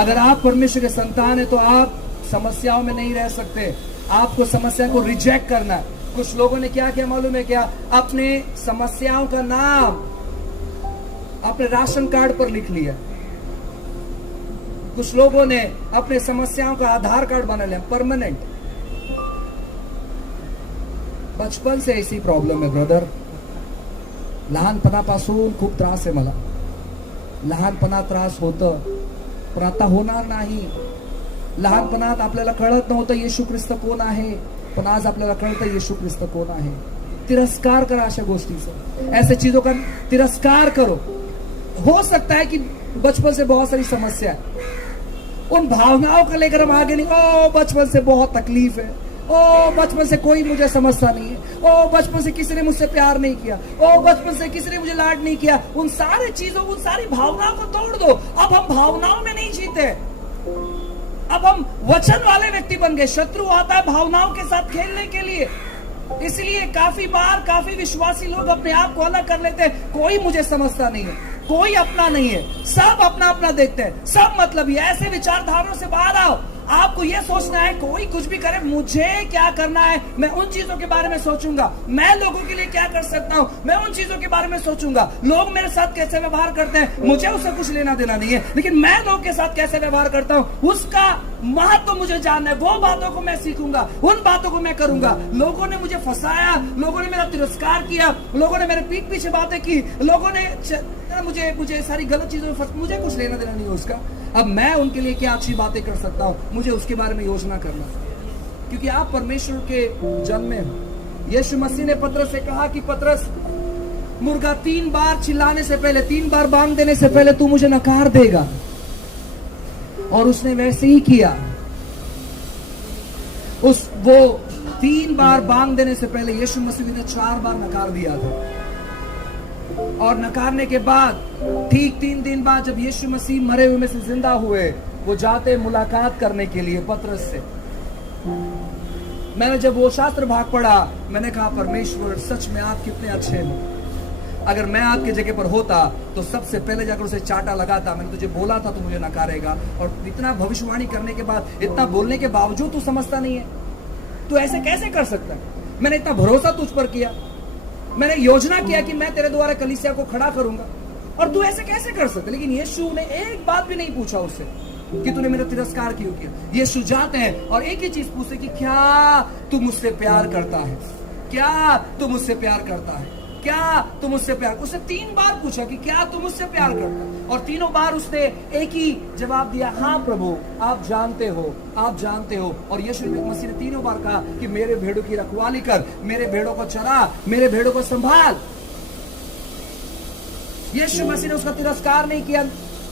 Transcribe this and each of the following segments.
अगर आप परमेश्वर के संतान है तो आप समस्याओं में नहीं रह सकते। आपको समस्या को रिजेक्ट करना है। कुछ लोगों ने क्या किया मालूम है क्या? अपने समस्याओं का नाम अपने राशन कार्ड पर लिख लिया। कुछ लोगों ने अपने समस्याओं का आधार कार्ड बना लिया, परमानेंट। बचपन से ऐसी प्रॉब्लेम है ब्रदर। लहानपणापासून खूप त्रास आहे मला। लहानपणात त्रास होतं, पण आता होणार नाही। लहानपणात आपल्याला कळत नव्हतं येशू ख्रिस्त कोण आहे, पण आज आपल्याला कळतं येशू ख्रिस्त कोण आहे। तिरस्कार करा अशा गोष्टीचा, ऐसे चीजों का तिरस्कार करो। हो सकता है कि बचपन से बहुत सारी समस्या है, उन भावनाओं को लेकर हम आगे नहीं। ओ बचपन से बहुत तकलीफ है, ओ बचपन से कोई मुझे समझता नहीं है, ओ बचपन से किसी ने मुझसे प्यार नहीं किया, ओ बचपन से किसी ने मुझे लाड नहीं किया। उन सारे चीजों, उन सारी भावनाओं को तोड़ दो। अब हम भावनाओं में नहीं जीते, अब हम वचन वाले व्यक्ति बन गए। शत्रु आता है भावनाओं के साथ खेलने के लिए। इसलिए काफी बार काफी विश्वासी लोग अपने आप को अलग कर लेते हैं। कोई मुझे समझता नहीं है, कोई अपना नहीं है, सब अपना अपना देखते हैं, सब मतलब ये। ऐसे विचारधाराओं से बाहर आओ। आपको ये सोचना है कोई कुछ भी करे, मुझे क्या करना है, मैं उन चीजों के बारे में सोचूंगा। मैं लोगों के लिए क्या कर सकता हूं, मैं उन चीजों के बारे में सोचूंगा। लोग मेरे साथ कैसे व्यवहार करते हैं, मुझे उससे कुछ लेना देना नहीं है, लेकिन मैं लोग के साथ कैसे व्यवहार करता हूं उसका महत्व मुझे जानना है। वो बातों को मैं सीखूंगा, उन बातों को मैं करूंगा। लोगों ने मुझे फंसाया, लोगों ने मेरा तिरस्कार किया, लोगों ने मेरे पीठ पीछे बातें की, लोगों ने मुझे सारी गलत चीजों में मुझे कुछ लेना देना नहीं है उसका। अब मैं उनके लिए क्या अच्छी बातें कर सकता हूं, मुझे उसके बारे में योजना करना, क्योंकि आप परमेश्वर के जन में हो। यीशु मसीह ने पतरस से कहा कि पतरस, मुर्गा 3 बार चिल्लाने से पहले, 3 बार बांग देने से पहले तू मुझे नकार देगा। और उसने वैसे ही किया। वो 3 बार बांग देने से पहले यीशु मसीह ने 4 बार नकार दिया था। और नकारने के बाद ठीक 3 दिन बाद जब यीशु मसीह मरे हुए में से जिंदा हुए, वो जाते मुलाकात करने के लिए पतरस से। मैंने जब वो शास्त्र भाग पढ़ा, मैंने कहा परमेश्वर सच में आप कितने अच्छे हैं। अगर मैं आपकी जगह पर होता तो सबसे पहले जाकर उसे चाटा लगाता। मैंने तुझे बोला था तू मुझे नकारेगा, और इतना भविष्यवाणी करने के बाद, इतना बोलने के बावजूद तू समझता नहीं है। तू ऐसे कैसे कर सकता है? मैंने इतना भरोसा तुझ पर किया, मैंने योजना किया कि मैं तेरे द्वारा कलीसिया को खड़ा करूंगा, और तू ऐसे कैसे कर सकता? लेकिन यीशु ने एक बात भी नहीं पूछा उससे कि तूने मेरा तिरस्कार क्यों किया। यीशु जाते हैं और एक ही चीज पूछते कि क्या तू मुझसे प्यार करता है, क्या तू मुझसे प्यार करता है, क्या तू मुझसे प्यार। उसने 3 बार पूछा कि क्या तू मुझसे प्यार करता है, और तीनों बार उसने एक ही जवाब दिया, हाँ प्रभु आप जानते हो, आप जानते हो। और यीशु मसीह ने तीनों बार कहा कि मेरे भेड़ों की रखवाली कर, मेरे भेड़ों को चरा, मेरे भेड़ों को संभाल। यीशु मसीह ने उसका तिरस्कार नहीं किया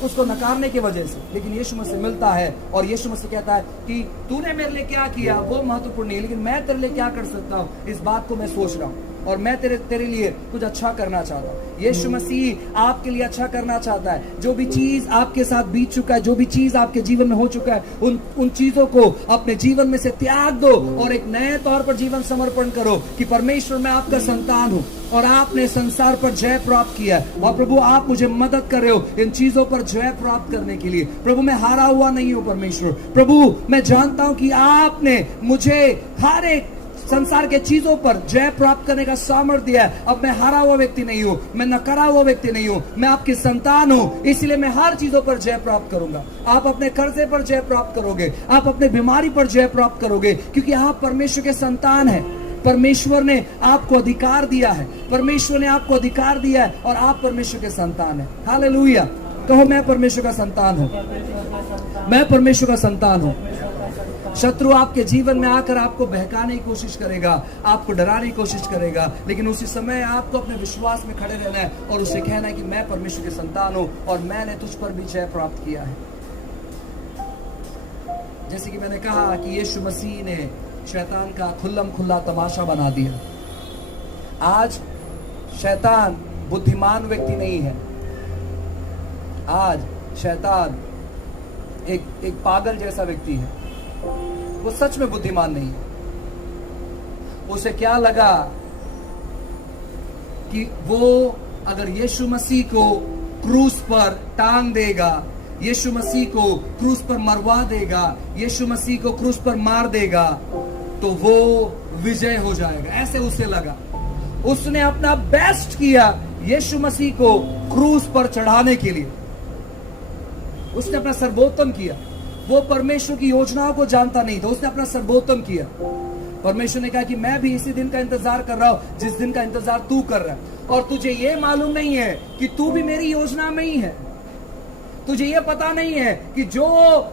उसको नकारने की वजह से, लेकिन यीशु मसीह मिलता है और यीशु मसीह कहता है कि तूने मेरे लिए क्या किया वो महत्वपूर्ण नहीं, लेकिन मैं तेरे लिए क्या कर सकता हूँ इस बात को मैं सोच रहा हूँ, और मैं तेरे लिए कुछ अच्छा करना चाहता हूँ। यीशु मसीह आपके लिए अच्छा करना चाहता है। जो भी चीज आपके साथ बीत चुका है, जो भी चीज आपके जीवन में हो चुका है, उन चीजों को अपने जीवन में से त्याग दो और एक नए तौर पर जीवन समर्पण करो कि परमेश्वर मैं आपका संतान हूँ और आपने संसार पर जय प्राप्त किया, और प्रभु आप मुझे मदद कर रहे हो इन चीजों पर जय प्राप्त करने के लिए। प्रभु मैं हारा हुआ नहीं हूँ परमेश्वर, प्रभु मैं जानता हूँ कि आपने मुझे हर एक संसार के चीजों पर जय प्राप्त करने का सामर्थ्य दिया है। अब मैं हारा हुआ व्यक्ति नहीं हूँ, मैं नकारा हुआ व्यक्ति नहीं हूँ, मैं आपकी संतान हूँ, इसलिए मैं हर चीजों पर जय प्राप्त करूंगा। आप अपने कर्जे पर जय प्राप्त करोगे, आप अपने बीमारी पर जय प्राप्त करोगे, क्योंकि आप परमेश्वर के संतान हैं। परमेश्वर ने आपको अधिकार दिया है, परमेश्वर ने आपको अधिकार दिया है और आप परमेश्वर के संतान हैं। हालेलुया। कहो मैं परमेश्वर का संतान हूँ, मैं परमेश्वर का संतान हूँ। शत्रु आपके जीवन में आकर आपको बहकाने की कोशिश करेगा, आपको डराने की कोशिश करेगा, लेकिन उसी समय आपको अपने विश्वास में खड़े रहना है और उसे कहना है कि मैं परमेश्वर के संतान हूं और मैंने तुझ पर भी जय प्राप्त किया है। जैसे कि मैंने कहा कि यीशु मसीह ने शैतान का खुल्लम खुल्ला तमाशा बना दिया। आज शैतान बुद्धिमान व्यक्ति नहीं है, आज शैतान एक पागल जैसा व्यक्ति है। वो सच में बुद्धिमान नहीं है। उसे क्या लगा कि वो अगर यीशु मसीह को क्रूस पर टांग देगा, यीशु मसीह को क्रूस पर मरवा देगा, यीशु मसीह को क्रूस पर मार देगा, तो वो विजय हो जाएगा। ऐसे उसे लगा। उसने अपना बेस्ट किया यीशु मसीह को क्रूस पर चढ़ाने के लिए। उसने अपना सर्वोत्तम किया। वो परमेश्वर की योजनाओं को जानता नहीं था, उसने अपना सर्वोत्तम किया। परमेश्वर ने कहा कि मैं भी इसी दिन का इंतजार कर रहा हूं जिस दिन का इंतजार तू कर रहा है, और तुझे ये मालूम नहीं है कि तू भी मेरी योजना में ही है। तुझे ये पता नहीं है कि जो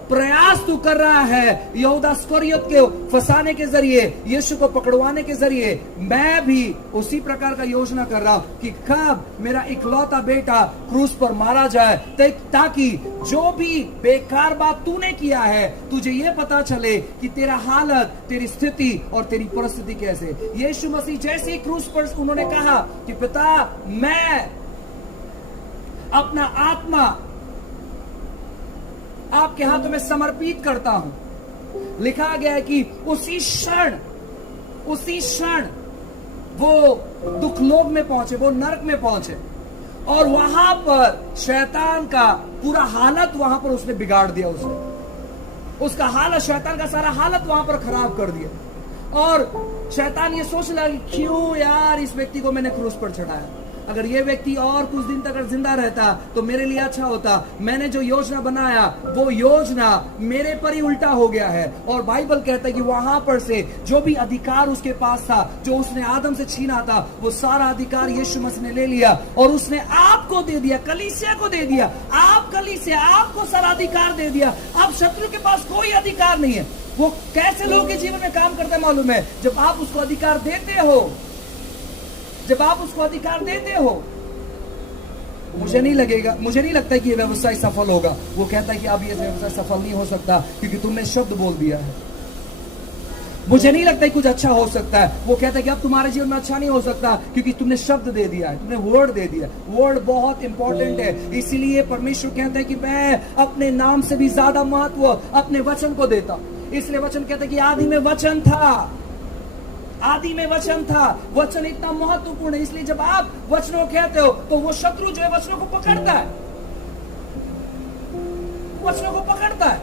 प्रयास तू कर रहा है यहूदा इस्करियोत को फंसाने के जरिए, यीशु को पकड़वाने के जरिए, मैं भी उसी प्रकार का योजना कर रहा हूं कि कब मेरा इकलौता बेटा क्रूस पर मारा जाए, ताकि जो भी बेकार बात तूने किया है तुझे ये पता चले कि तेरा हालत, तेरी स्थिति और तेरी परिस्थिति कैसे। यीशु मसीह जैसे ही क्रूस पर उन्होंने कहा कि पिता मैं अपना आत्मा आपके हाथों में समर्पित करता हूं, लिखा गया है कि उसी क्षण वो दुखलोक में पहुंचे, वो नरक में पहुंचे, और वहां पर शैतान का पूरा हालत वहां पर उसने बिगाड़ दिया। उसका हालत, शैतान का सारा हालत वहां पर खराब कर दिया। और शैतान ये सोच लगा कि क्यों यार इस व्यक्ति को मैंने क्रूस पर चढ़ाया, अगर ये व्यक्ति और कुछ दिन तक जिंदा रहता तो मेरे लिए अच्छा होता। मैंने जो योजना बनाया वो योजना मेरे पर ही उल्टा हो गया है। और बाइबल कहता है कि वहां पर से जो भी अधिकार उसके पास था, जो उसने आदम से छीना था, वो सारा अधिकार यीशु मसीह ने ले लिया और उसने आपको दे दिया, कलीसिया को दे दिया। आप कलीसिया, आपको सारा अधिकार दे दिया। अब शत्रु के पास कोई अधिकार नहीं है। वो कैसे लोगों के जीवन में काम करता है मालूम है? जब आप उसको अधिकार देते हो, जब आप उसको अधिकार देते हो। मुझे नहीं लगता कि ये व्यवसाय सफल होगा। वो कहता है कि अब ये व्यवसाय सफल नहीं हो सकता क्योंकि तुमने शब्द बोल दिया है। मुझे नहीं लगता कि कुछ अच्छा हो सकता है। वो कहता है कि अब तुम्हारे जीवन में अच्छा नहीं हो सकता क्योंकि तुमने शब्द दे दिया है, तुमने वर्ड दे दिया। वर्ड बहुत इंपॉर्टेंट है। इसीलिए परमेश्वर कहता है कि मैं अपने नाम से भी ज्यादा महत्व अपने वचन को देता। इसलिए वचन कहता है कि आदि में वचन था, आदि में वचन था। वचन इतना महत्वपूर्ण है। इसलिए जब आप वचनों कहते हो तो वो शत्रु जो है वचनों को पकड़ता है, वचनों को पकड़ता है।